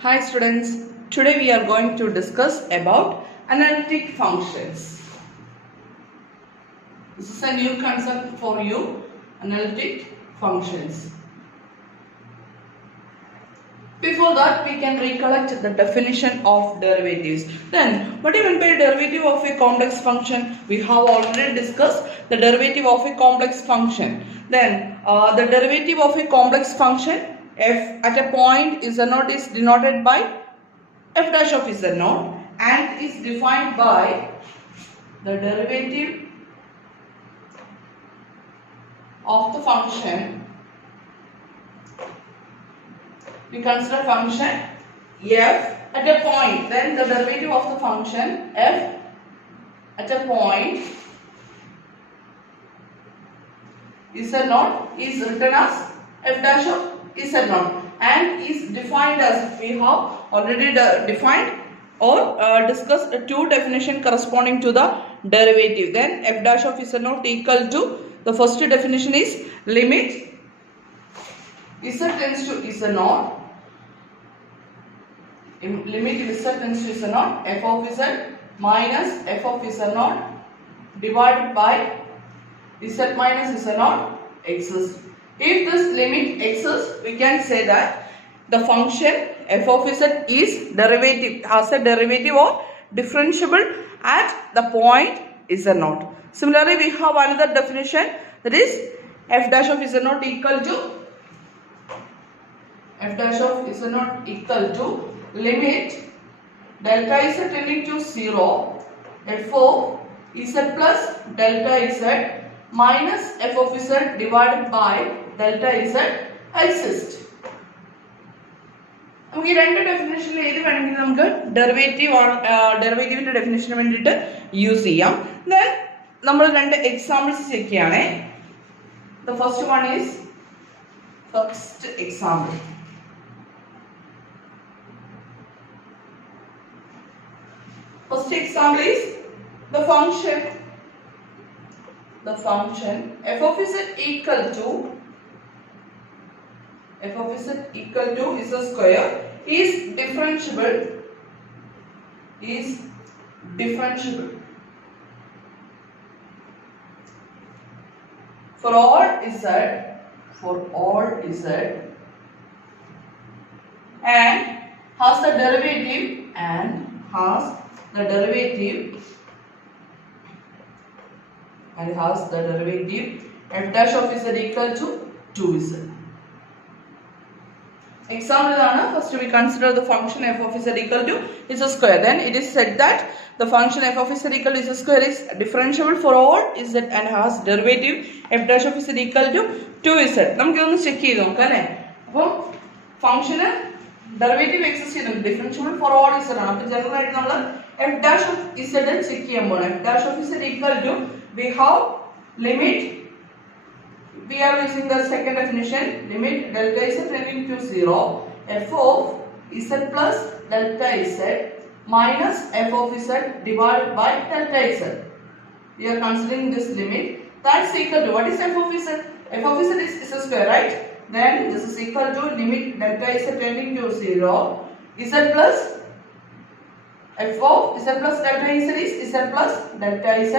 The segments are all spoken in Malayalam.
Hi students, today we are going to discuss about analytic functions. This is a new concept for you, analytic functions. Before that, we can recollect the definition of derivatives. Then, what do you mean by derivative of a complex function? We have already discussed the derivative of a complex function. Then, the derivative of a complex function f at a point is denoted by f dash of z0 and is defined by the derivative of the function. We consider function f at a point, then the derivative of the function f at a point z0 is written as f dash of z0 and is defined as, we have already defined or discussed two definition corresponding to the derivative. Then f dash of z0 equal to, the first definition is limit z tends to z0, limit z tends to z0, f of z minus f of z0 divided by z minus z0 exists. If this limit exists, we can say that the function f of z is derivative, has a derivative or differentiable at the point z0. Similarly, we have another definition, that is f dash of z0 equal to, f dash of z0 equal to limit delta z tending to 0 f of z plus delta z minus f of z divided by delta z exists. നമുക്ക് ഈ രണ്ട് ഡെഫിനിഷനിൽ ഏത് വേണമെങ്കിലും നമുക്ക് ഡെറിവേറ്റീവിന്റെ ഡെഫിനിഷന് വേണ്ടിയിട്ട് യൂസ് ചെയ്യാം. ദെൻ നമ്മൾ രണ്ട് എക്സാമ്പിൾസ് ചെക്ക് ചെയ്യണേ. The first one is first example. First example is the function f of z equal to z square is differentiable for all z and has the derivative f dash of z equal to 2z. Example is, first we consider the function f of z equal to z square. Then it is said that the function f of z equal to z square is differentiable for all z and has derivative f dash of z equal to 2z. നമുക്ക് ഇതൊന്ന് ചെക്ക് ചെയ്ത് നോക്കാം അല്ലേ. അപ്പോൾ ഫംഗ്ഷന് ഡെറിവേറ്റീവ് എക്സിസ്റ്റ് ചെയ്യുന്നുണ്ട്, ഡിഫറൻഷ്യബിൾ ഫോർ ഓൾ z ആണ്. അപ്പോൾ ജനറൽ ആയിട്ട് നമ്മൾ f dash of z check ചെയ്യാൻ പോകണം. f dash of z equal to, we have limit, we are using the second definition, limit delta z tending to 0 f of z plus delta z minus f of z divided by delta z. We are considering this limit, that's equal to, what is f of z? F of z is z square, right? Then this is equal to limit delta z tending to 0 z plus f of z plus delta z is z plus delta z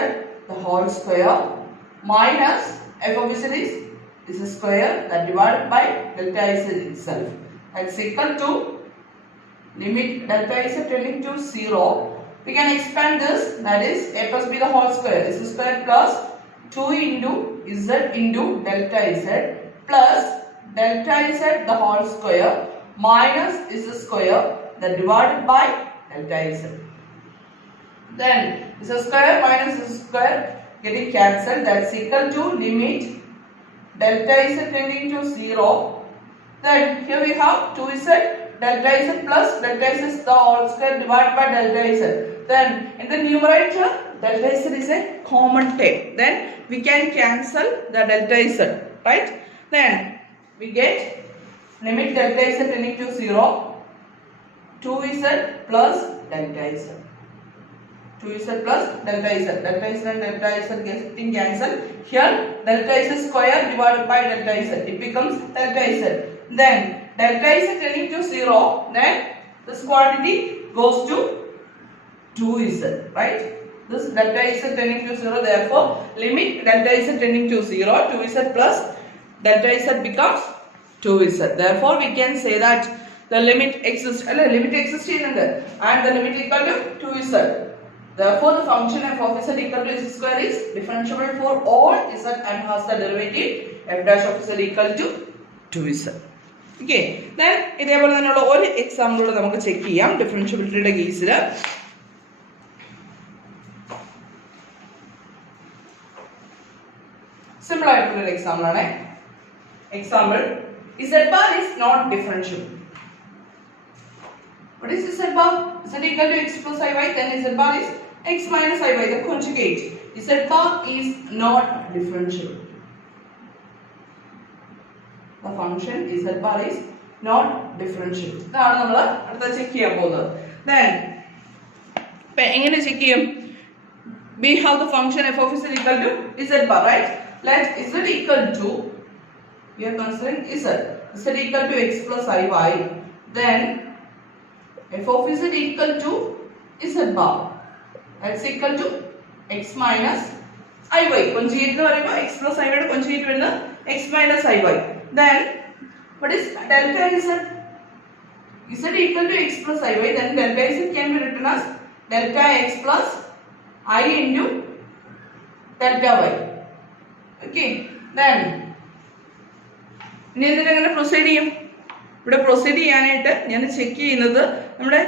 the whole square minus f of z is z square that divided by delta z itself. That's equal to limit delta z tending to 0. We can expand this, that is a plus b the whole square, z square plus 2 into z into delta z plus delta z the whole square minus z square that divided by delta z. Then z square minus z square getting cancelled, that's equal to limit delta z tending to 0. Then here we have 2z delta z plus delta z the whole square divided by delta z. Then in the numerator delta z is a common term, then we can cancel the delta z, right? Then we get limit delta z tending to 0 2z plus delta z, 2z plus delta z and delta z getting cancelled. Here delta z square divided by delta z, it becomes delta z. Then delta z tending to 0, then this quantity goes to 2z, right? This delta z tending to 0, therefore limit delta z tending to 0, 2z plus delta z becomes 2z. Therefore we can say that the limit exists, limit exists and the limit equal to 2z. Therefore the function f of z equal to z square is differentiable for all z and has the derivative f dash of z equal to 2z. Okay, then ഇതേപോലെ തന്നെയുള്ള ഒരു എക്സാമ്പിൾ നമുക്ക് ചെക്ക് ചെയ്യാം ഡിഫറൻഷ്യബിലിറ്റിയുടെ കേസിൽ. സിമ്പിൾ ആയിട്ടുള്ള ഒരു എക്സാമ്പിൾ ആണ്. Example z bar is not differentiable. What is z bar? Z equal to x plus iy, then z bar is x minus iy, the conjugate. Z bar is not differentiable. The function z bar is not differentiable. ഇതാണ് നമ്മൾ അടുത്ത ചെക്ക് ചെയ്യാൻ പോകുന്നത്. Then എങ്ങനെ ചെക്ക് ചെയ്യും? We have the function f of z equal to z bar, right? Let z equal to, we are considering z equal to x plus iy, then f of z equal to z bar, that's equal to x minus iy. Conjugate എന്ന് പറയുമ്പോൾ x plus iy യുടെ conjugate വരുന്നത് x minus iy. Then what is delta z? Z equal to x plus iy, then delta z can be written as delta x plus I into delta y. Okay, then ഇനി എന്തിനാ പ്രൊസീഡ് ചെയ്യും? ഇവിടെ പ്രൊസീഡ് ചെയ്യാനായിട്ട് ഞാൻ ചെക്ക് ചെയ്യുന്നത് നമ്മുടെ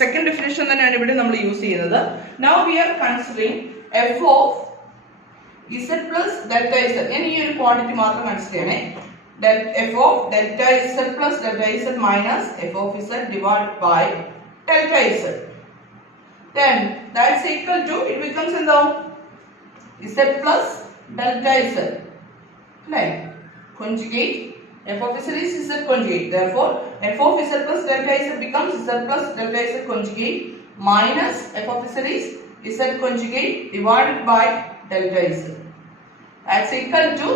സെക്കൻഡ് ഡെഫിനിഷൻ തന്നെയാണ് ഇവിടെ നമ്മൾ യൂസ് ചെയ്യുന്നത്. Now we are considering f of z plus delta z. ഞാൻ ഈ ഒരു ക്വാണ്ടിറ്റി മാത്രം കൺസിഡർ ചെയ്യണേ. F of delta z plus delta z minus f of z divide by delta z. Then that's equal to, it becomes in the z plus delta z, right? Conjugate f of z is z conjugate. Therefore f of z plus delta z becomes z plus delta z conjugate minus f of z is z conjugate divided by delta z. That's equal to,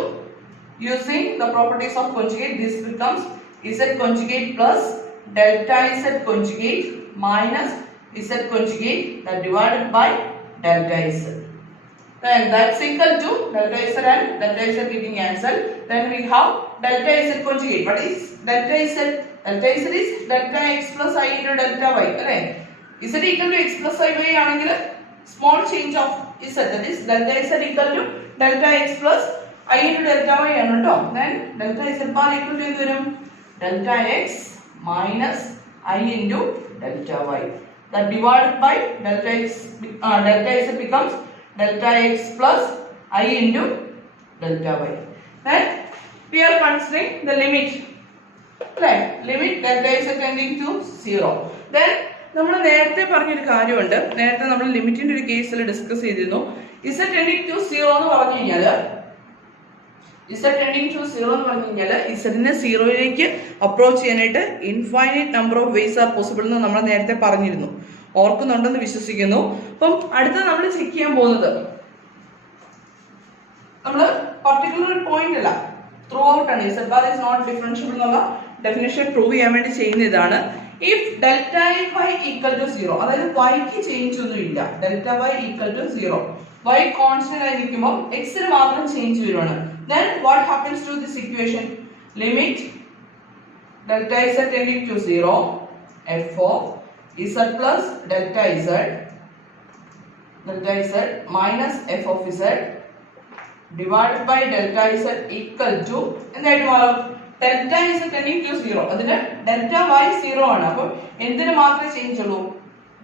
using the properties of conjugate, this becomes z conjugate plus delta z conjugate minus z conjugate that divided by delta z. Then that's equal to delta z and delta z getting cancelled. Then we have delta z conjugate. What is delta z? Delta z is delta x plus I into delta y. Right? Z equal to x plus iy ആണെങ്കിൽ small change of z, that is delta z equal to delta x plus I into delta y ആണ് ട്ടോ. Then delta z bar equal to എന്ത് വരും? Delta x minus I into delta y. That divided by delta x, delta z becomes delta x plus I into delta y. Then we are considering the limit, right? Limit delta z tending to 0. Then നമ്മൾ നേരത്തെ പറഞ്ഞൊരു കാര്യമുണ്ട്. നേരത്തെ നമ്മൾ ലിമിറ്റിന്റെ ഒരു കേസിൽ ഡിസ്കസ് ചെയ്തിരുന്നു. z tending to 0 എന്ന് പറഞ്ഞു കഴിഞ്ഞാൽ ഇസഡിനെ സീറോയിലേക്ക് അപ്രോച്ച് ചെയ്യാനായിട്ട് infinite number of ways R possible എന്ന് നമ്മൾ നേരത്തെ പറഞ്ഞിരുന്നു. ഓർക്കുന്നുണ്ടെന്ന് വിശ്വസിക്കുന്നു. അപ്പം അടുത്ത നമ്മൾ ചെക്ക് ചെയ്യാൻ പോകുന്നത്, നമ്മൾ പർട്ടിക്കുലർ ഒരു പോയിന്റ് അല്ല, ത്രൂ ഔട്ട് ആണ് z bar is not differentiable എന്നുള്ള ഡെഫിനിഷൻ പ്രൂവ് ചെയ്യാൻ വേണ്ടി ചെയ്യുന്ന ഇതാണ്. If delta y equal to 0, അതായത് yക്ക് ചേഞ്ച് ഒന്നും ഇല്ല, delta y equal to 0, y constant ആയി നിൽക്കുമ്പോൾ x ന് മാത്രം ചേഞ്ച് വരുവാണ്. Then what happens to this equation? Limit delta z tending to 0, f of z plus delta z minus f of z divided by delta z equal to എന്തായിട്ട് മാറും? delta z tending to 0, അതിന് delta y 0 ആണ്. അപ്പോൾ എന്തിന് മാത്രമേ ചേഞ്ച് ഉള്ളൂ?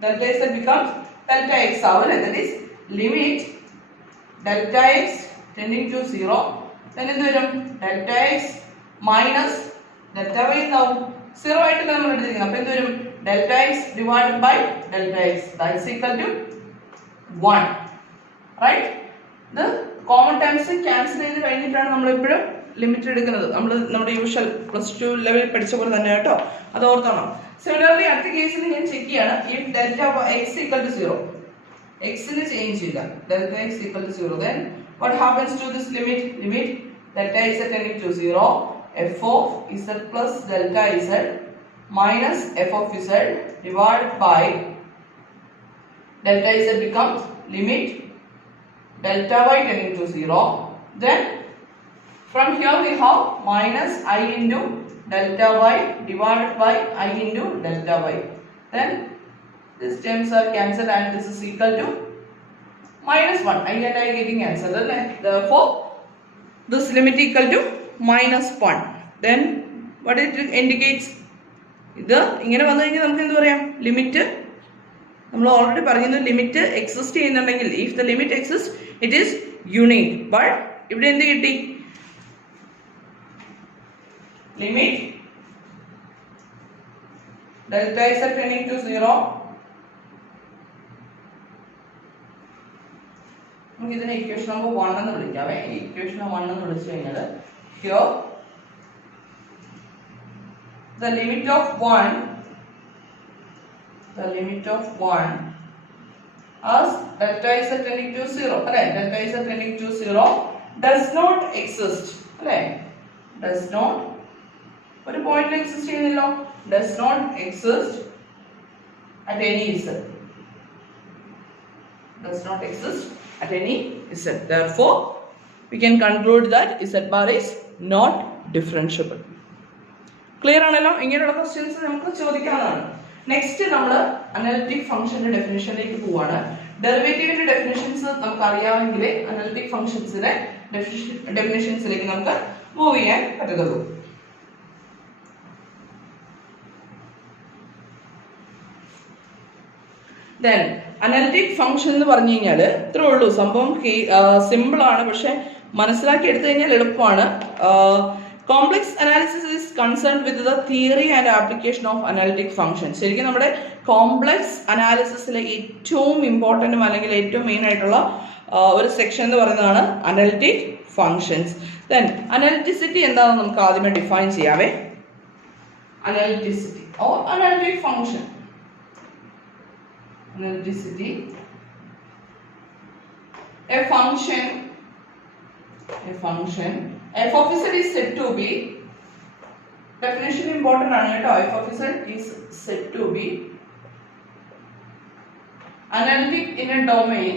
delta z becomes delta x ആവും. that is limit delta x tending to 0, then എന്ത് വരും? delta x minus delta y എന്നാവും. 0 ആയിട്ട് നമ്മൾ എടുത്തിരിക്കുന്നത്. അപ്പോൾ എന്ത് വരും? delta x divided by delta x, that is equal to 1, right? The common terms cancel ചെയ്ത് കഴിഞ്ഞിട്ടാണ് നമ്മൾ എപ്പോഴും ലിമിറ്റ് എടുക്കുന്നത്. നമ്മൾ നമ്മുടെ യൂഷ്വൽ +2 ലെവലിൽ പഠിച്ച പോലെ തന്നെ കേട്ടോ, അത് ഓർത്തോണം. സിമിലർലി അടുത്ത കേസിൽ ഞാൻ ചെക്ക് ചെയ്യാണ്. If delta x equal to 0, x ന് ചേഞ്ച് ഇല്ല, delta x equal to 0, then what happens to this limit? Delta z tending to 0, f of z plus delta z minus f of z divided by delta z becomes limit delta y tending to 0. Then from here we have minus I into delta y divided by I into delta y. Then these terms are cancelled and this is equal to minus 1. I and I getting cancelled. Therefore, this limit equal to minus 1. Then what it indicates? ഇത് ഇങ്ങനെ വന്നു കഴിഞ്ഞാൽ നമുക്ക് എന്ത് പറയാം? ലിമിറ്റ് നമ്മൾ ഓൾറെഡി പറയുന്നത് ലിമിറ്റ് എക്സിസ്റ്റ് ചെയ്യുന്നുണ്ടെങ്കിൽ if the limit exist it is unique. But ഇവിടെ എന്ത് കിട്ടി? Limit delta z tending to 0. നമുക്ക് ഇതിനെ ഇക്വേഷൻ നമ്പർ 1 എന്ന് വിളിക്കാവേ. ഇക്വേഷൻ 1 എന്ന് വിളിച്ചു കഴിഞ്ഞാൽ here the limit of 1 as delta z tending to 0 അല്ലേ, delta z tending to 0 does not exist അല്ലേ, does not ഒരു പോയിന്റിൽ exist ചെയ്യുന്നില്ലോ, does not exist at any z, does not exist at any z. Therefore we can conclude that z bar is not differentiable. Clear ആണല്ലോ? ഇങ്ങനെയുള്ള ക്വസ്റ്റ്യൻസ് നമുക്ക് ചോദിക്കാവുന്നതാണ്. നെക്സ്റ്റ് നമ്മൾ അനലിറ്റിക് ഫംഗ്ഷന്റെ ഡെഫിനിഷനിലേക്ക് പോവാണ്. ഡെറിവേറ്റീവിന്റെ ഡെഫിനിഷൻസ് നമുക്ക് അറിയാമെങ്കിൽ അനലിറ്റിക് ഫംഗ്ഷൻസിന്റെ ഡെഫിനിഷൻസിലേക്ക് നമുക്ക് മൂവ് ചെയ്യാൻ പറ്റത്തുള്ളൂ. Then അനലിറ്റിക് ഫംഗ്ഷൻ എന്ന് പറഞ്ഞു കഴിഞ്ഞാൽ ഇത്രേ ഉള്ളൂ. സംഭവം സിമ്പിൾ ആണ്, പക്ഷെ മനസ്സിലാക്കി എടുത്തു കഴിഞ്ഞാൽ എളുപ്പമാണ്. Complex analysis is concerned with the theory and application of analytic function. ശരിക്കും നമ്മുടെ കോംപ്ലക്സ് അനാലിസിസിലെ ഏറ്റവും ഇമ്പോർട്ടൻറ്റും അല്ലെങ്കിൽ ഏറ്റവും മെയിൻ ആയിട്ടുള്ള ഒരു സെക്ഷൻ എന്ന് പറയുന്നതാണ് അനലിറ്റിക് ഫംഗ്ഷൻസ്. ദെൻ അനലിറ്റിസിറ്റി എന്താണെന്ന് നമുക്ക് ആദ്യമേ ഡിഫൈൻ ചെയ്യാവേ. Analyticity or analytic function. Analyticity, a function f of z is said to be, definition important ആണ് കേട്ടോ, f of z is said to be analytic in a domain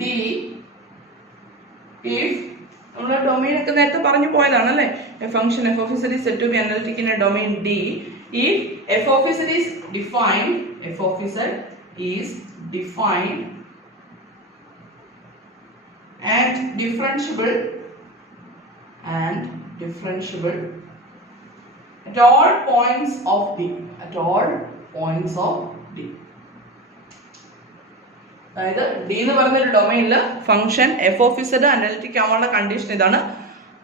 D if നമ്മൾ ഡൊമെയിൻ ഒക്കെ നേരത്തെ പറഞ്ഞു പോയതാണ് അല്ലേ. A function f of z is said to be analytic in a domain D if f of z is defined and differentiable at all points of D. അതായത് ഡി എന്ന് പറഞ്ഞൊരു ഡൊമൈനിൽ function f of z analytic ആവാനുള്ള കണ്ടീഷൻ ഇതാണ്.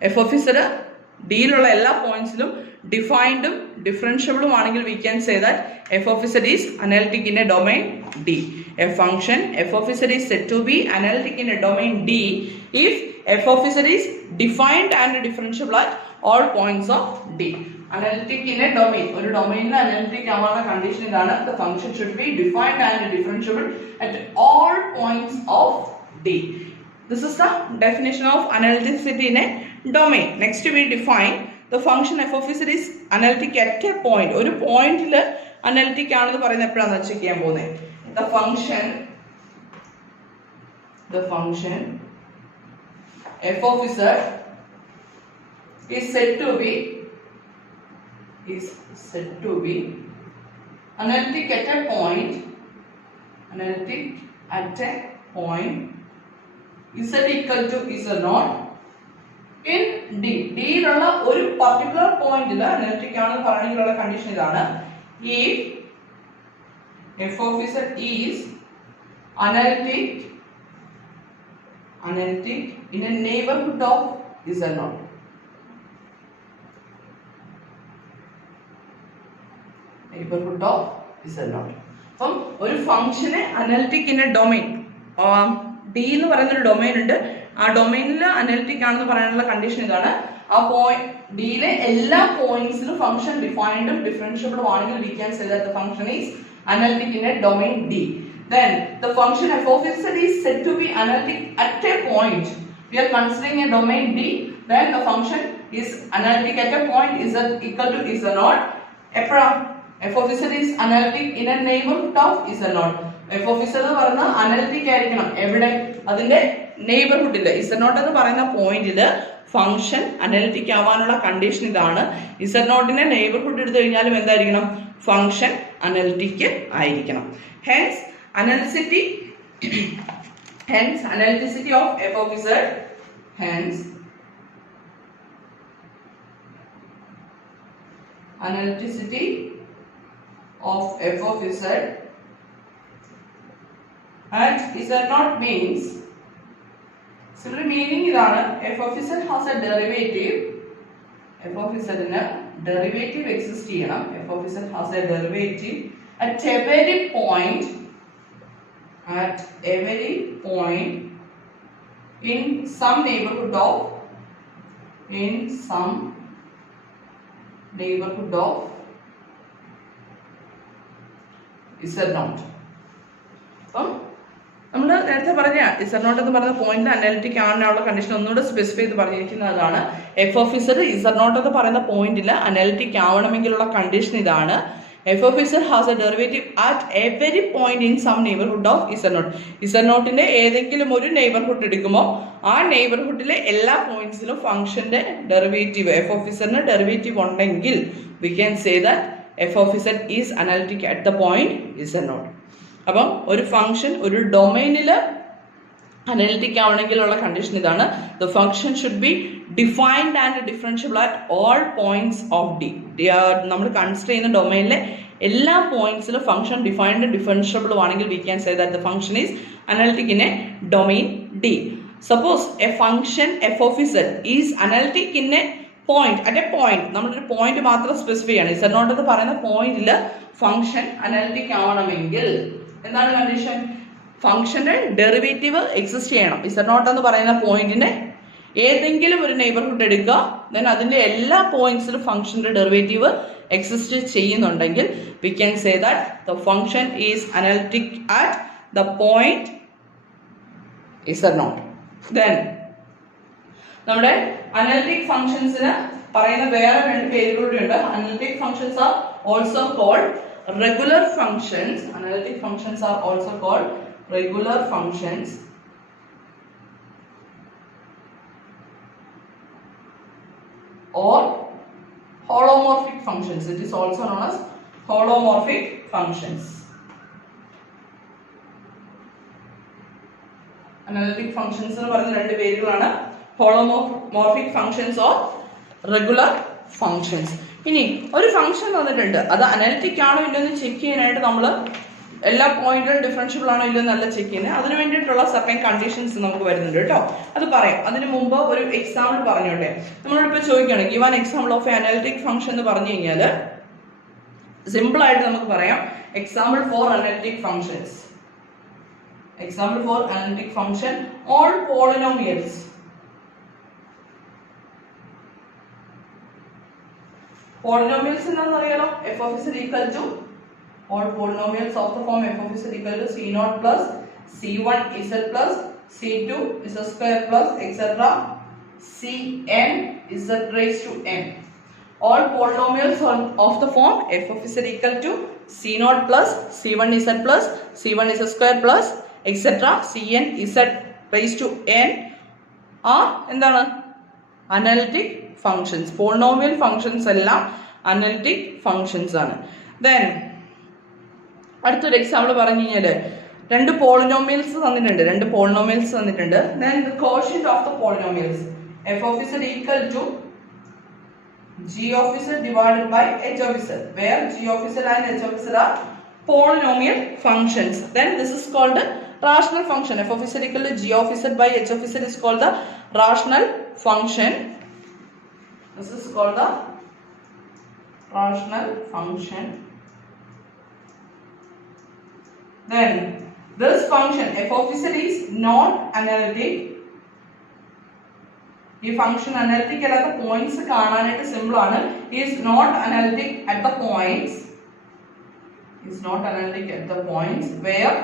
എഫ് ഓഫ് ഇസഡ് ഡിയിലുള്ള എല്ലാ പോയിന്റ്സിലും ഡിഫൈൻഡും ഡിഫറൻഷ്യബിളും ആണെങ്കിൽ we can say that f of Z is analytic in a domain D. A function f of Z is said to be analytic in a domain D if f of Z is defined and differentiable at all points of D. Analytic in a domain, ഒരു ഡൊമൈനിൽ അനലിറ്റിക് ആവാനുള്ള കണ്ടീഷൻ ഇതാണ്. The function should be defined and differentiable at all points of D. This is the definition of analyticity in a domain. Next we define the function f of z is analytic at a point. ഒരു പോയിന്റിൽ അനലിറ്റിക് ആണെന്ന് പറയുന്നത് എപ്പോഴാണെന്ന് ചെക്ക് ചെയ്യാൻ പോകുന്നത്. The function f of z is said to be analytic at a point z equal to z0 in D. D യിലുള്ള ഒരു പർട്ടിക്കുലർ പോയിന്റിൽ അനലിറ്റിക് ആണെന്ന് പറഞ്ഞിട്ടുള്ള കണ്ടീഷൻ ഇതാണ്. if f of z is analytic in a neighborhood of z0. അപ്പം ഒരു ഫംഗ്ഷനെ analytic in a domain D എന്ന് പറയുന്ന ഒരു ഡൊമൈൻ ഉണ്ട്. ആ ഡൊമൈനിൽ അനലിറ്റിക് ആണെന്ന് പറയാനുള്ള കണ്ടീഷൻ ഇതാണ്. ആ പോയിന്റ് ഡിയിലെ എല്ലാ പോയിന്റ്സിലും ഫംഗ്ഷൻ ഡിഫൈൻഡും ഡിഫറൻഷ്യബിളും ആണെങ്കിൽ we can say that the function is analytic in a domain D. Then the function f of z is said to be analytic at a point. We are considering a domain D. then the function is analytic at a point z equal to z0. f of z is analytic in a neighborhood of z0. f of z എന്ന് പറയുന്നത് അനലിറ്റിക് ആയിരിക്കണം എവിടെ? അതിന്റെ നെയ്ബർഹുഡിൽ z0 എന്ന് പറയുന്ന പോയിന്റിൽ ഫംഗ്ഷൻ അനലിറ്റിക് ആവാനുള്ള കണ്ടീഷൻ ഇതാണ്. z0ന്റെ നെയ്ബർഹുഡ് എടുത്തു കഴിഞ്ഞാലും എന്തായിരിക്കണം? ഫംഗ്ഷൻ അനലിറ്റിക് ആയിരിക്കണം. hence analyticity of f of z, hence analyticity of f of z at z0 means, simply meaning idana, f of z has a derivative, f of z in a derivative exist cheyanam, f of z has a derivative at every point in some neighborhood of z0. അപ്പം നമ്മൾ നേരത്തെ പറഞ്ഞ z0 എന്ന് പറയുന്ന പോയിന്റ് അനലിറ്റിക് ആണെന്നുള്ള കണ്ടീഷൻ ഒന്നുകൂടെ സ്പെസിഫൈ ചെയ്ത് പറഞ്ഞിരിക്കുന്നതാണ്. എഫ് ഓഫ് z z0 എന്ന് പറയുന്ന പോയിന്റിൽ അനലിറ്റിക് ആവണമെങ്കിലുള്ള കണ്ടീഷൻ ഇതാണ്. f of z has a derivative at every point in some neighborhood of z0. z0ന്റെ ഏതെങ്കിലും ഒരു നെയ്ബർഹുഡ് എടുക്കുമ്പോൾ ആ നെയ്ബർഹുഡിലെ എല്ലാ പോയിന്റ്സിലും ഫംഗ്ഷന്റെ ഡെറിവേറ്റീവ് f of z ന് ഡെറിവേറ്റീവ് ഉണ്ടെങ്കിൽ we can say that f of z is analytic at the point z0. അപ്പം ഒരു ഫംഗ്ഷൻ ഒരു ഡൊമൈനിൽ അനലിറ്റിക് ആവണമെങ്കിലുള്ള കണ്ടീഷൻ ഇതാണ്. The function should be defined and differentiable at all points of D. നമ്മൾ കൺസിഡർ ചെയ്യുന്ന ഡൊമൈനിലെ എല്ലാ പോയിന്റ്സിലും ഫംഗ്ഷൻ ഡിഫൈൻഡ് ഡിഫറൻഷ്യബിൾ ആണെങ്കിൽ we can say that the function is analytic in a domain D. Suppose a function f of z is analytic in a point, at a point, നമ്മളൊരു പോയിന്റ് മാത്രം സ്പെസിഫൈ ചെയ്യണം. z0 എന്ന് പറയുന്ന പോയിന്റിൽ ഫംഗ്ഷൻ അനലിറ്റിക് ആവണമെങ്കിൽ എന്താണ് കണ്ടീഷൻ? ഫംഗ്ഷന്റെ ഡെറിവേറ്റീവ് എക്സിസ്റ്റ് ചെയ്യണം. z0 എന്ന് പറയുന്ന പോയിന്റിന്റെ ഏതെങ്കിലും ഒരു നെയ്ബർഹുഡ് എടുക്കുക, ദെൻ അതിന്റെ എല്ലാ പോയിന്റ്സിലും ഫംഗ്ഷന്റെ ഡെറിവേറ്റീവ് എക്സിസ്റ്റ് ചെയ്യുന്നുണ്ടെങ്കിൽ we can say that the function is analytic at the point z0. then നമ്മുടെ അനലിറ്റിക് ഫംഗ്ഷൻസിന് പറയുന്ന വേറെ രണ്ട് പേരുകൂടി ഉണ്ട്. Analytic functions are also called regular functions. Analytic functions are also called regular functions or holomorphic functions. It is also known as holomorphic functions. Analytic functions എന്ന് പറയുന്ന രണ്ട് പേരുകളാണ് holomorphic functions or regular functions. ഇനി ഒരു ഫംഗ്ഷൻ തന്നിട്ടുണ്ട്, അത് അനലിറ്റിക് ആണോ ഇല്ലെന്ന് ചെക്ക് ചെയ്യാനായിട്ട് നമ്മൾ എല്ലാ പോയിന്റും ഡിഫറൻഷ്യബിൾ ആണോ ഇല്ലെന്ന് നല്ല ചെക്ക് ചെയ്യുന്നത്. അതിന് വേണ്ടിയിട്ടുള്ള സർട്ടൻ കണ്ടീഷൻസ് നമുക്ക് വരുന്നുണ്ട് കേട്ടോ. അത് പറയാം. അതിന് മുമ്പ് ഒരു എക്സാമ്പിൾ പറഞ്ഞോട്ടെ. നമ്മളിപ്പോൾ ചോദിക്കുകയാണ് give an example of A analytic function എന്ന് പറഞ്ഞു കഴിഞ്ഞാൽ സിമ്പിൾ ആയിട്ട് നമുക്ക് പറയാം example for analytic functions. Example for analytic function all polynomials. Polynomials എന്താണെന്ന് അറിയാലോ? f of z equal to all polynomials of the form f of z equal to c0 plus c1 z plus c2 z square plus etc. cn z raised to n. All polynomials of the form f of z equal to c0 plus c1 z plus c1 z square plus etc. cn z raised to n are എന്താണ്? Analytic functions. പോളിനോമിയൽ ഫംഗ്ഷൻസ് എല്ലാം അനലിറ്റിക് ഫംഗ്ഷൻസ് ആണ്. ദെൻ അടുത്തൊരു എക്സാമ്പിൾ പറഞ്ഞു കഴിഞ്ഞാൽ രണ്ട് പോളിനോമിയൽസ് തന്നിട്ടുണ്ട്. Then the quotient of the polynomials f of z equal to g of z divided by h of z, where g of z and h of z are polynomial functions. Then this is called a rational function. f of z equal to g of z by h of z is called the rational function. This is called the rational function. Then this function f of z is not analytic. ഈ ഫംഗ്ഷൻ അനലിറ്റിക് അല്ലാത്ത പോയിന്റ്സ് കാണാനായിട്ട് സിമ്പിൾ ആണ്. is not analytic at the points where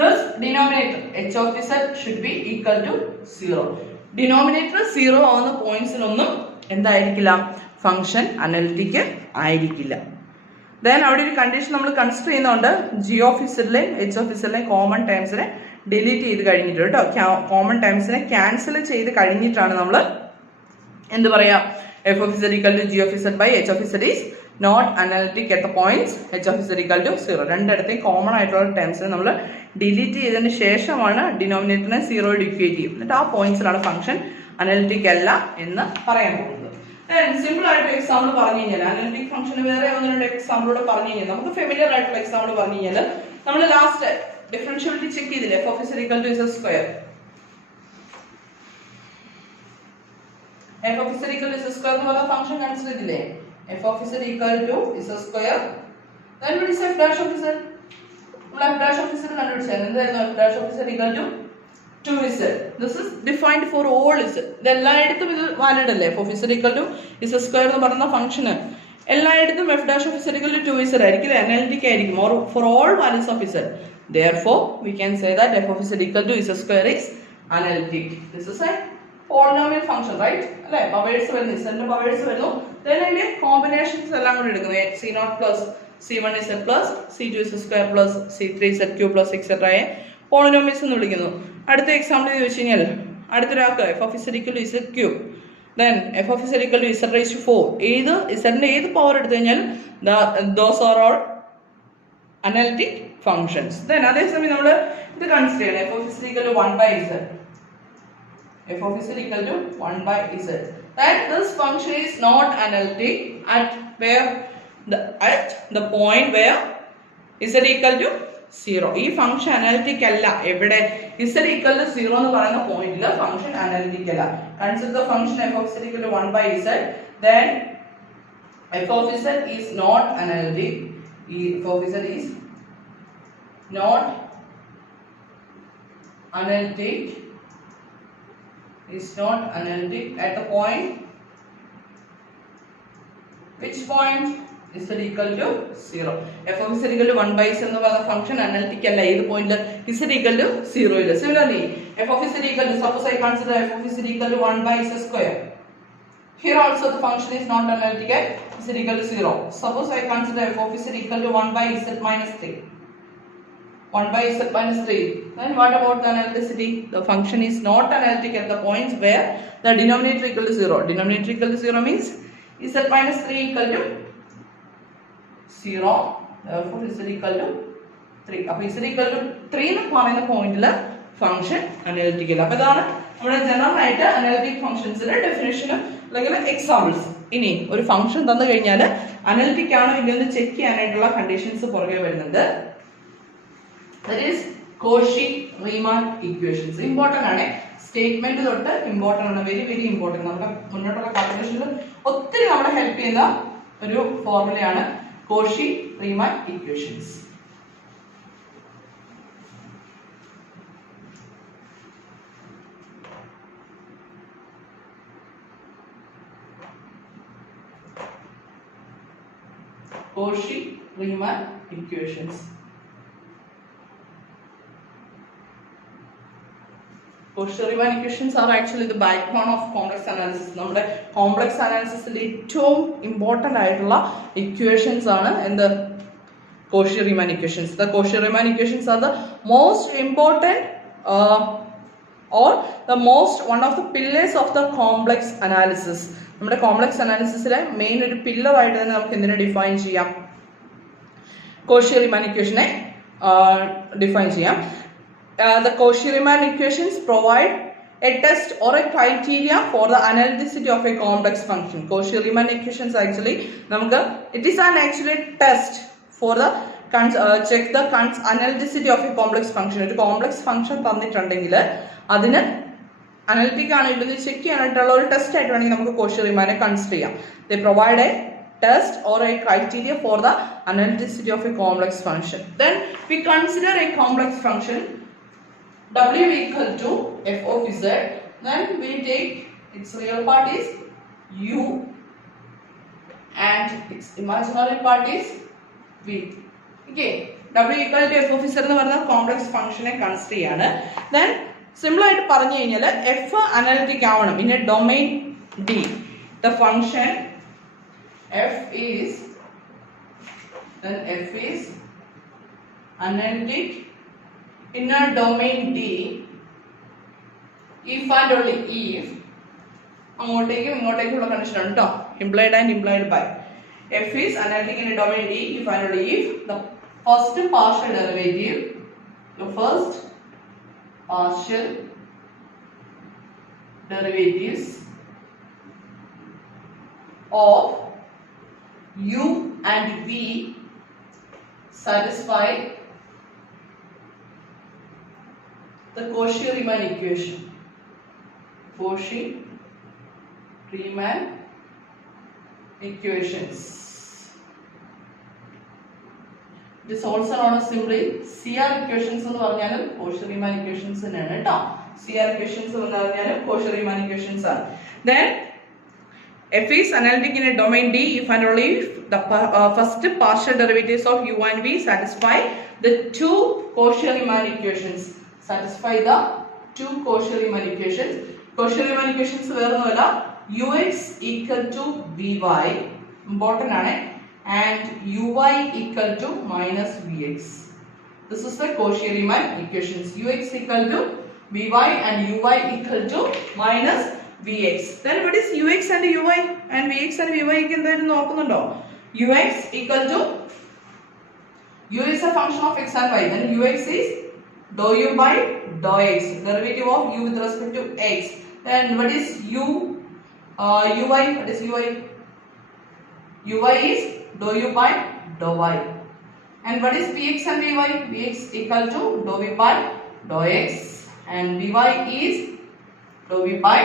this denominator h of z should be equal to 0. Denominator 0 ആവുന്ന പോയിന്റ്സിനൊന്നും എന്തായിരിക്കില്ല, ഫംഗ്ഷൻ അനലിറ്റിക് ആയിരിക്കില്ല. ദെൻ അവിടെ ഒരു കണ്ടീഷൻ നമ്മൾ കൺസിഡർ ചെയ്യുന്നുണ്ട്, ജി ഓഫ് ഇസഡിലെയും എച്ച് ഓഫ് ഇസഡിലെയും കോമൺ ടേംസിനെ ഡിലീറ്റ് ചെയ്ത് കഴിഞ്ഞിട്ട് കേട്ടോ, കോമൺ ടേംസിനെ ക്യാൻസൽ ചെയ്ത് കഴിഞ്ഞിട്ടാണ് നമ്മൾ എന്ത് പറയാ, F of Z equal to G of Z by H of Z is not analytic at the points H of Z equal to 0. രണ്ടിടത്തേയും കോമൺ ആയിട്ടുള്ള ടേംസിനെ നമ്മൾ ഡിലീറ്റ് ചെയ്തതിന് ശേഷമാണ് ഡിനോമിനേറ്ററിനെ 0 ഇക്വേറ്റ് ചെയ്യും. എന്നിട്ട് ആ പോയിന്റ്സിലാണ് ഫംഗ്ഷൻ അനലിറ്റിക് അല്ല എന്ന് പറയാൻ പോകുന്നത്. സിമ്പിൾ ആയിട്ട് എക്സാമ്പിൾ പറഞ്ഞു കഴിഞ്ഞാൽ, അനലിറ്റിക് ഫംഗ്ഷന് വേറെ 1-2 എക്സാമ്പിളോട് പറഞ്ഞു കഴിഞ്ഞാൽ, നമുക്ക് ഫെമിലിയർ ആയിട്ടുള്ള എക്സാമ്പിൾ പറഞ്ഞു കഴിഞ്ഞാൽ, നമ്മൾ ലാസ്റ്റ് ഡിഫറൻഷ്യബിലിറ്റി ചെക്ക് ചെയ്തില്ലേ, f of Z equal to z square. F of Z equal to z square എന്ന് പറഞ്ഞ ഫംഗ്ഷൻ കൺസിഡർ ചെയ്തില്ലേ, f of Z equal to z square. then what is f dash of z? നമ്മൾ f dash of z കണ്ടുപിടിച്ചാൽ എന്തായിരുന്നു, f dash of z equal to 2z. this is defined for all z. ഇതെല്ലായിടത്തും ഇത് വാലിഡ് അല്ലേ, f of z equal to z square എന്ന് പറയുന്ന ഫംഗ്ഷന് എല്ലായിടത്തും f dash of z equal to 2z ആയിരിക്കും, അനലിറ്റിക് ആയിരിക്കും, or for all values of z. therefore we can say that f of z equal to z square is analytic. this is a polynomial function, right? അല്ലേ, പവേഴ്സ് വരുന്നു, z പവേഴ്സ് വരുന്നു. then അതിന്റെ കോമ്പിനേഷൻസ് എല്ലാം കൂടി എടുക്കുന്നത്, c0 plus c1z plus c2z square plus c3z cube plus etc. Polynomials എന്ന് വിളിക്കുന്നു. അടുത്ത എക്സാമ്പിൾ ചോദിച്ചു കഴിഞ്ഞാൽ, അടുത്തൊരാൾക്ക് F of Z equal to Z cube, then F of Z equal to Z raise to 4. ഏത് ഇസഡിന്റെ ഏത് പവർ എടുത്തു കഴിഞ്ഞാൽ those are all analytic functions. Then അതേസമയം നമ്മൾ ഇത് കൺസിഡർ ചെയ്യണം, F of Z equal to 1 by z. f of z equal to 1 by z. That this function is not analytic at where at the point where z equal to 0. ഈ ഫംഗ്ഷൻ അനലിറ്റിക് അല്ല എവിടെ, z equal to 0 എന്ന് പറയുന്ന പോയിന്റിൽ ഫംഗ്ഷൻ അനലിറ്റിക് അല്ല. Consider the function f of z equal to 1 by z, then f of z is not analytic. f of z is not analytic, is not analytic at the point, which point is z equal to 0. f of z equal to 1 by z എന്ന് പറയുന്ന ഫംഗ്ഷൻ അനലിറ്റിക് അല്ല ഏത് പോയിന്റിൽ, z equal to 0 ഇല്ല. similarly f of z equal to, suppose I consider f of z equal to 1 by z square. here also the function is not analytic at z equal to 0. suppose I consider f of z equal to 1 by z minus 3. 1 by z minus 3. Then what about the analyticity? The function is not analytic at the points where the denominator equal to 0. Denominator equal to 0 means z minus 3 equal to 0. Therefore z equal to 3. അപ്പോൾ z equal to 3 എന്ന് പറയുന്ന പോയിന്റിൽ ഫംഗ്ഷൻ അനലിറ്റിക് അല്ല. അപ്പോൾ ഇതാണ് നമ്മുടെ ജനറൽ ആയിട്ട് അനലിറ്റിക് ഫംഗ്ഷൻസിന്റെ ഡെഫിനിഷനും അല്ലെങ്കിൽ എക്സാമ്പിൾസ്. ഇനി ഒരു ഫംഗ്ഷൻ തന്നു കഴിഞ്ഞാൽ അനലിറ്റിക് ആണോ ഇല്ലെന്ന് ചെക്ക് ചെയ്യാനായിട്ടുള്ള കണ്ടീഷൻസ് പുറകെ വരുന്നുണ്ട്. That is Cauchy-Riemann equations. Important ആണ്, സ്റ്റേറ്റ്മെന്റ് തൊട്ട് ഇമ്പോർട്ടന്റ് ആണ്, വെരി വെരി ഇമ്പോർട്ടന്റ്. നമ്മുടെ മുന്നോട്ടുള്ള കാൽക്കുലേഷനിൽ ഒത്തിരി നമ്മളെ ഹെൽപ്പ് ചെയ്യുന്ന ഒരു ഫോർമുലയാണ് Cauchy-Riemann equations. Cauchy-Riemann equations. Cauchy-Riemann equations are actually the backbone of complex analysis. നമ്മുടെ കോംപ്ലക്സ് അനാലിസിസിന്റെ ഏറ്റവും ഇമ്പോർട്ടന്റ് ആയിട്ടുള്ള ഇക്വേഷൻസ് ആണ് എന്ത്, Cauchy-Riemann equations. The Cauchy-Riemann equations are the most important or the most one of the pillars of the complex analysis. നമ്മുടെ കോംപ്ലക്സ് അനാലിസിസിലെ മെയിൻ ഒരു പില്ലർ ആയിട്ട് തന്നെ നമുക്ക് എന്തിനെ ഡിഫൈൻ ചെയ്യാം, Cauchy-Riemann equationനെ ഡിഫൈൻ ചെയ്യാം. The Cauchy-Riemann equations provide a test or a criteria for the analyticity of a complex function. Cauchy-Riemann equations actually നമുക്ക് it is an actually test for the check the analyticity of a complex function. ഒരു കോംപ്ലക്സ് ഫംഗ്ഷൻ തന്നിട്ടുണ്ടെങ്കിൽ അതിന് അനലിറ്റിക് ആണ് ഇല്ലെന്ന് ചെക്ക് ചെയ്യാനായിട്ടുള്ള ഒരു ടെസ്റ്റ് ആയിട്ട് വേണമെങ്കിൽ നമുക്ക് Cauchy-Riemannനെ കൺസിഡർ ചെയ്യാം. They provide a test or a criteria for the analyticity of a complex function. Then we consider a complex function w equal to f of z. Then we take its real part is u and its imaginary part is v. Okay, w equal to f of z എന്ന് പറയുന്ന കോംപ്ലക്സ് ഫംഗ്ഷനെ കൺസിഡർ ചെയ്യാണ്. Then Simple ആയിട്ട് പറഞ്ഞു കഴിഞ്ഞാൽ f analytic ആവണം in a domain D. The function f is analytic in a domain D if and only if അങ്ങോട്ടേക്കും ഇങ്ങോട്ടേക്കുള്ള കണ്ടീഷൻ ആണ് കേട്ടോ. Implied and implied by. F is analytic in a domain D if and only if the first partial derivatives of u and v satisfy the Cauchy-Riemann equation. Cauchy-Riemann equations. It is also known as simply CR equations എന്ന് പറഞ്ഞാലും Cauchy-Riemann equations തന്നെയാണ് കേട്ടോ. CR equations എന്ന് പറഞ്ഞാലും Cauchy-Riemann equations ആണ്. Then f is analytic in a domain D if and only if the first partial derivatives of u and v satisfy the two Cauchy-Riemann equations. Satisfy the two Cauchy-Riemann equations. Cauchy-Riemann equations വേറൊന്നുമല്ല ux equal to vy important ആണ് and uy equal to minus vx. This is the Cauchy-Riemann equations. Ux equal to vy and uy equal to minus vx. Then what is ux and uy and vx and vy ക്ക് എന്തായാലും നോക്കുന്നുണ്ടോ? ux equal to u is a function of x and y. Then ux is dou u by dou x, derivative of u with respect to x. Then what is uy? What is uy? Uy is dou u by dou y. And what is vx and vy? Vx equal to dou v by dou x and vy is dou v by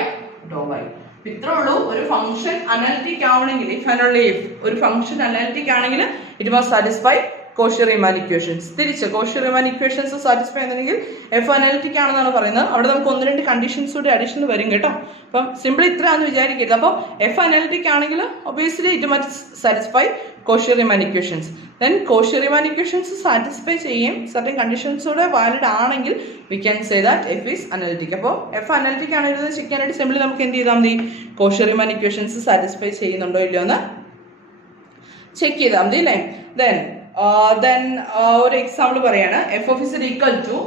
dou y. ഇത്രേ ഉള്ളൂ. ഒരു ഫംഗ്ഷൻ അനലിറ്റിക് ആവണമെങ്കിൽ if and only if ഒരു ഫംഗ്ഷൻ അനലിറ്റിക് ആണെങ്കിൽ it must satisfy Cauchy-Riemann equations. തിരിച്ച് Cauchy-Riemann equations സാറ്റിസ്ഫൈ ചെയ്യുന്നെങ്കിൽ എഫ് അനലിറ്റിക് ആണെന്നാണ് പറയുന്നത്. അവിടെ നമുക്ക് ഒന്ന് രണ്ട് കണ്ടീഷൻസ് കൂടി അഡീഷണൽ വരും കേട്ടോ. അപ്പം സിമ്പിൾ ഇത്രയാണെന്ന് വിചാരിക്കരുത്. അപ്പോൾ എഫ് അനലിറ്റിക് ആണെങ്കിൽ obviously it must satisfy Cauchy-Riemann equations. Then Cauchy-Riemann equations satisfy ചെയ്യും സർട്ടൻ കണ്ടീഷൻസോടെ വാലിഡ് ആണെങ്കിൽ we can say that f is analytic. അപ്പോൾ എഫ് അനലിറ്റിക് ആണെന്ന് ചെക്ക് ചെയ്യാനായിട്ട് സിമ്പിളി നമുക്ക് എന്ത് ചെയ്താൽ മതി? Cauchy-Riemann equations സാറ്റിസ്ഫൈ ചെയ്യുന്നുണ്ടോ ഇല്ലയോ എന്ന് ചെക്ക് ചെയ്താൽ മതി അല്ലേ. Then ഒരു എക്സാമ്പിൾ പറയാണ് f of z equal to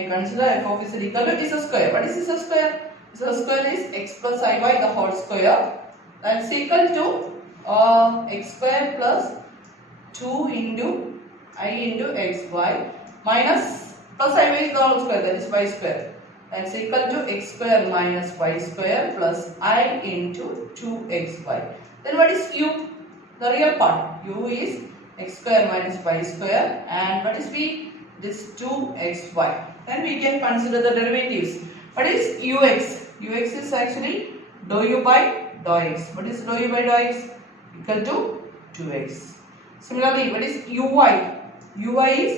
I consider f of z equal to z square. What is z square? Z square is x plus iy the whole square. That's equal to x square plus 2 into I into xy minus plus iy is the whole square, that is y square. That's equal to x square minus y square plus I into 2xy. Then what is u? The real part. U is x square minus y square and what is v? This 2xy. Then we can consider the derivatives. What is ux? Ux is actually dou u by dou x. What is dou u by dou x? Equal to 2x. Similarly, what is uy? Uy is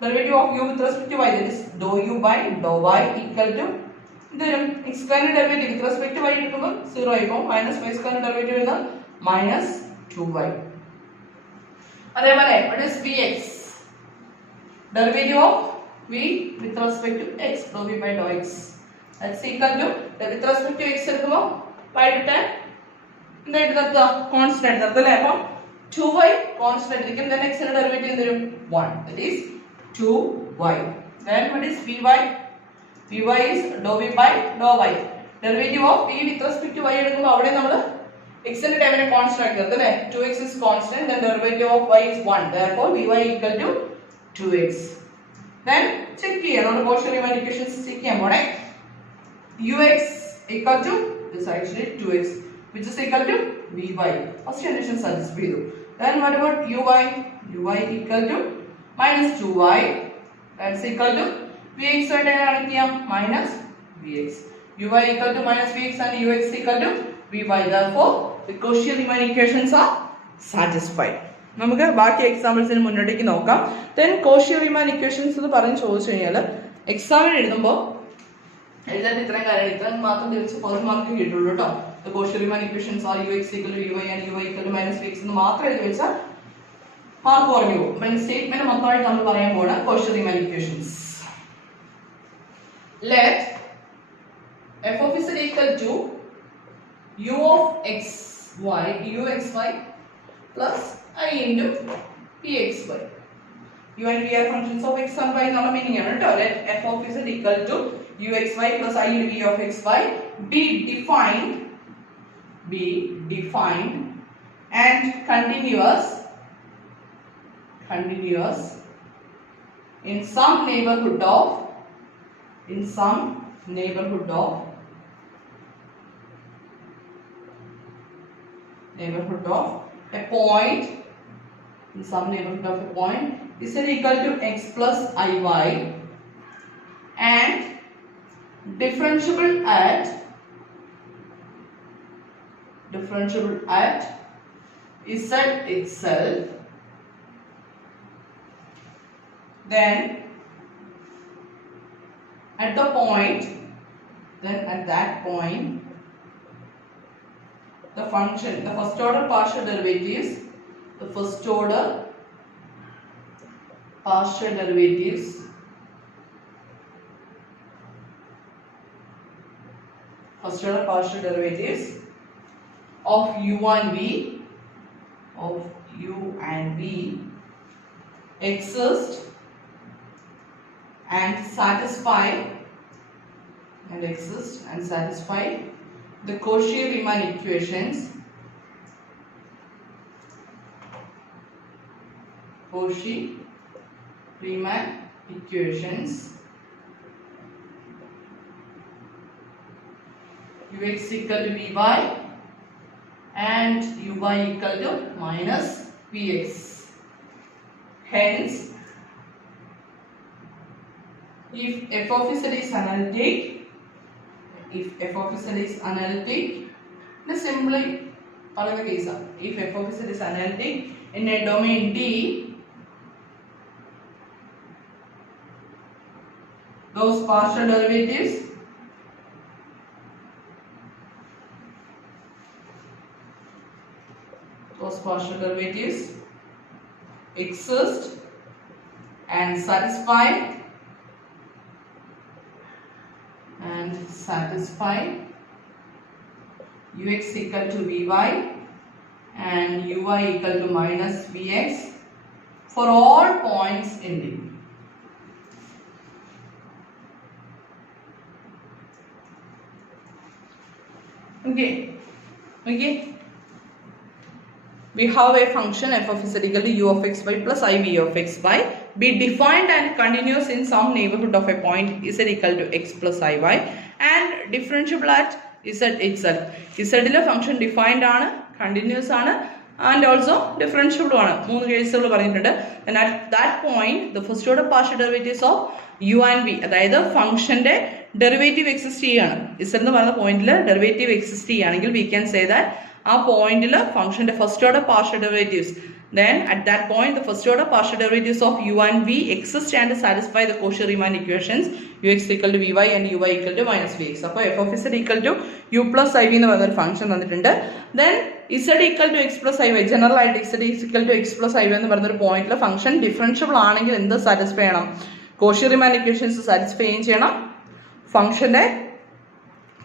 derivative of u with respect to y, that is dou u by dou y equal to x square derivative with respect to y എടുക്കുമ്പോൾ 0 ആയിപ്പോൾ minus y square derivative എഴുതാം minus 2y. അതേപോലെ what is vx? Derivative of v with respect to x, dou v by dou x. That's equal to with respect to x എടുക്കുമ്പോൾ y എടുത്താൽ എന്തായിട്ട് നിർത്തുക? കോൺസ്റ്റന്റ് നിർത്തുക അല്ലേ. അപ്പം 2y കോൺസ്റ്റന്റ് ഇരിക്കും. then x ന്റെ ഡെറിവേറ്റീവ് എന്ത് വരും? 1, that is 2y. then what is vy? vy is dou v by dou y. Derivative of v with respect to y എടുക്കുമ്പോൾ അവിടെ നമ്മൾ x ന്റെ ടൈമിനെ കോൺസ്റ്റന്റ് ആക്കി നിർത്തുക അല്ലേ. 2x is constant, then derivative of y is 1, therefore vy equal to 2x. then check ചെയ്യാം നമ്മൾ Cauchy-Riemann equations ചെക്ക് ചെയ്യാൻ പോണേ. ux equal to this actually 2x which is equal to vy. First condition satisfy ചെയ്തു. then what about uy? uy equal to minus 2y, that's equal to vx ആയിട്ട് കണക്ട് ചെയ്യാം minus vx. uy equal to minus vx and ux equal to vy, therefore the Cauchy-Riemann equations are satisfied. നമുക്ക് ബാക്കി എക്സാമ്പിൾസിന് മുന്നോട്ടേക്ക് നോക്കാം. then Cauchy-Riemann equations എന്ന് പറഞ്ഞ് ചോദിച്ചു കഴിഞ്ഞാൽ എക്സാമിന് എഴുതുമ്പോൾ എഴുതാൻ ഇത്രയും കാര്യങ്ങൾ ഇത്രയും മാത്രം തിരിച്ച് 4 മാർക്ക് കിട്ടുള്ളൂ കേട്ടോ. the Cauchy-Riemann equations are ux equal to vy and uy equal to minus vx എന്ന് മാത്രം എഴുതി വെച്ചാൽ മാർക്ക് കുറഞ്ഞു പോകും. സ്റ്റേറ്റ്മെന്റ് മൊത്തമായിട്ട് നമ്മൾ പറയാൻ പോണ Cauchy-Riemann equations. let f of z equal to u of xy plus I into pxy. U and v are functions of x and y എന്നുള്ള meaning ആണ് ട്ടോ. Let f of z equal to uxy plus I into v of xy be defined and continuous in some neighborhood of a point z equal to x plus iy and differentiable at z itself. Then at that point the function, the first order partial derivatives of u and v exist and satisfy the Cauchy-Riemann equations ux equal to vy and uy equal to minus vx. Hence, if f of z is analytic, then simply another case, if f of z is analytic in a domain D, those partial derivatives exist and satisfy ux equal to vy and uy equal to minus vx for all points in D. Okay. We have a function f of z equal to u of xy plus I v of xy be defined and continuous in some neighborhood of a point z equal to x plus iy and differentiable at z itself. Z ലെ function defined ആണ്, continuous ആണ് and also differentiable ആണ്. മൂന്ന് കേസുകൾ പറഞ്ഞിട്ടുണ്ട്. And at that point the first order partial derivatives of u and v, അതായത് ഫംഗ്ഷന്റെ ഡെറിവേറ്റീവ് എക്സിസ്റ്റ് ചെയ്യാണ്. z എന്ന് പറയുന്ന പോയിന്റിൽ ഡെറിവേറ്റീവ് എക്സിസ്റ്റ് ചെയ്യുകയാണെങ്കിൽ we can say that ആ പോയിന്റിൽ ഫംഗ്ഷന്റെ first order partial derivatives, then at that point the first order partial derivatives of u and v exist and satisfy the Cauchy-Riemann equations ux equal to vy and uy equal to minus vx. അപ്പോൾ f of z equal to u plus iv എന്ന് പറയുന്ന ഒരു ഫംഗ്ഷൻ തന്നിട്ടുണ്ട്. then z equal to x plus iy, general ആയിട്ട് z equal to x plus iy എന്ന് പറയുന്ന ഒരു പോയിന്റിൽ ഫംഗ്ഷൻ ഡിഫറൻഷ്യബിൾ ആണെങ്കിൽ എന്ത് സാറ്റിസ്ഫൈ ചെയ്യണം? Cauchy-Riemann equations സാറ്റിസ്ഫൈ ചെയ്യണം. ഫംഗ്ഷന്റെ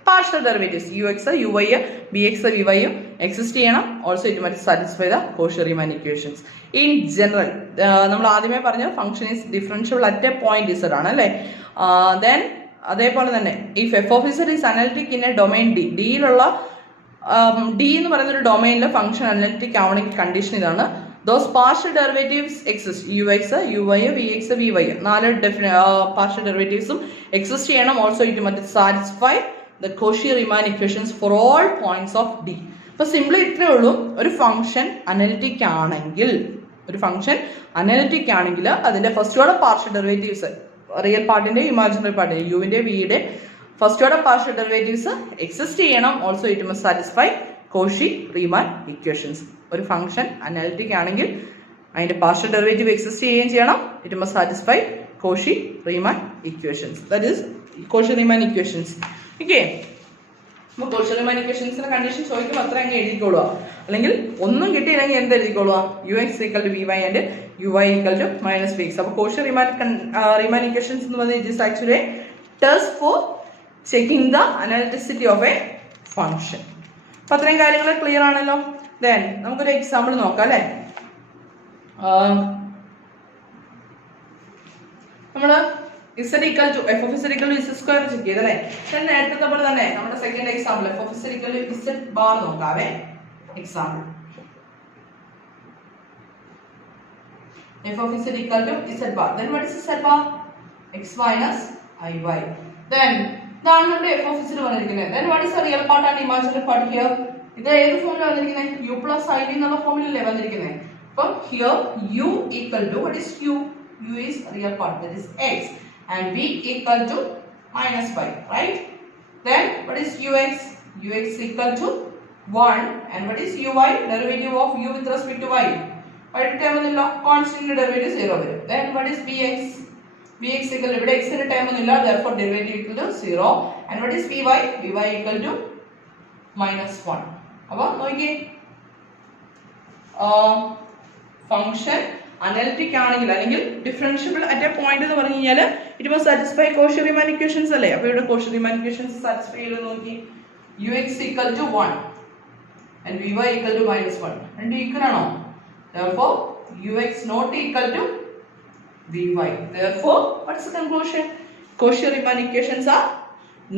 partial derivatives ux, uy, vx, vy exist ചെയ്യണം. Also it must satisfy the Cauchy-Riemann equations. In general, നമ്മൾ ആദ്യമേ പറഞ്ഞ function is differentiable at a point z ആണ് അല്ലേ? Then അതേപോലെ തന്നെ if f of z is analytic in a domain D, ഡിയിലുള്ള D എന്ന് പറയുന്ന ഒരു ഡൊമൈനിലെ ഫംഗ്ഷൻ അനലിറ്റിക് ആവണമെങ്കിൽ കണ്ടീഷൻ ഇതാണ്. Those partial derivatives exist. ux, uy, vx, vy. നാല് partial derivatives exist ചെയ്യണം. Also it must satisfy the Cauchy-Riemann equations for all points of D. അപ്പോൾ സിംപ്ലി ഇത്രയേ ഉള്ളൂ. ഒരു ഫംഗ്ഷൻ അനലിറ്റിക് ആണെങ്കിൽ അതിന്റെ first order partial derivatives, real പാർട്ടിന്റെ ഇമാജിനറി പാർട്ടിന്റെ യുവിന്റെ വിയുടെ first order partial derivatives exist ചെയ്യണം. Also it must satisfy Cauchy-Riemann equations. ഒരു ഫംഗ്ഷൻ അനലിറ്റിക് ആണെങ്കിൽ അതിന്റെ പാർഷ്യൽ ഡെറിവേറ്റീവ് എക്സിസ്റ്റ് ചെയ്യുകയും ചെയ്യണം. It must satisfy Cauchy-Riemann equations. That is Cauchy-Riemann equations. Okay. അപ്പോൾ Cauchy-Riemann equationsന്റെ കണ്ടീഷൻ ചോദിക്കുമ്പോൾ അത്ര അങ്ങ് എഴുതിക്കോളുക. അല്ലെങ്കിൽ ഒന്നും കിട്ടിയില്ലെങ്കിൽ എന്ത് എഴുതിക്കോളുക? ux equal to vy and uy equal to minus vx. അപ്പോൾ Cauchy-Riemann equations എന്ന് പറയുന്നത് it is actually test for checking the analyticity of a function. അപ്പോൾ അത്രയും കാര്യങ്ങൾ ക്ലിയർ ആണല്ലോ. ദെൻ നമുക്കൊരു എക്സാമ്പിൾ നോക്കാം അല്ലേ. നമ്മൾ z equal to f of z equal to z square check ചെയ്തല്ലേ. നേരത്തെ പോലെ തന്നെ നമ്മുടെ second example f of z equal to z bar നോക്കാവേ. Example f of z equal to z bar. Then what is z bar? x minus iy. Then ഇതാണ് നമ്മുടെ f of z വന്നിരിക്കുന്നത്. Then what is the real part and imaginary part here? ഇത് ഏത് ഫോമിലാണ് വന്നിരിക്കുന്നത്? u plus iv എന്നുള്ള ഫോമിലല്ലേ വന്നിരിക്കുന്നത്. അപ്പം here u equal to what is u? u is real part, that is x, and v equal to minus y, right? Then what is ux? ux equal to 1, and what is uy? Derivative of u with respect to y. y term ഒന്നുമില്ല, constant derivative 0 വരും. Then what is vx? vx equal to ഇവിടെ x ന്റെ term ഒന്നുമില്ല, therefore derivative equal to 0. And what is vy? vy equal to minus 1. അപ്പോൾ നോക്കിയേ, ഫംഗ്ഷൻ അനലിറ്റിക് ആണെങ്കിൽ അല്ലെങ്കിൽ ഡിഫറൻഷ്യബിൾ അറ്റ് എ പോയിന്റ് എന്ന് പറഞ്ഞു കഴിഞ്ഞാൽ it must satisfy Cauchy Riemann equations അല്ലേ. അപ്പോൾ ഇവിടെ കോഷി റീമാൻ ഇക്വേഷൻസ് സാറ്റിസ്ഫൈ ചെയ്ത് നോക്കി. ux equal to 1 and vy equal to minus 1 രണ്ട് ഈക്വൽ ആണോ? therefore ux not equal to vy. therefore what's the conclusion? Cauchy Riemann equations are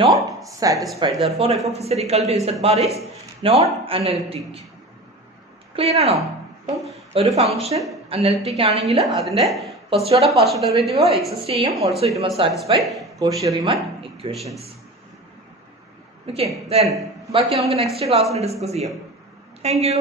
not satisfied. therefore f of z equal to z bar is not analytic. clear ആണോ? അപ്പം ഒരു ഫംഗ്ഷൻ അനലിറ്റിക് ആണെങ്കിൽ അതിന്റെ first order partial derivative exist ചെയ്യും. Also it must satisfy Cauchy Riemann equations. Okay, then ബാക്കി നമുക്ക് നെക്സ്റ്റ് ക്ലാസ്സിൽ ഡിസ്കസ് ചെയ്യാം. Thank U.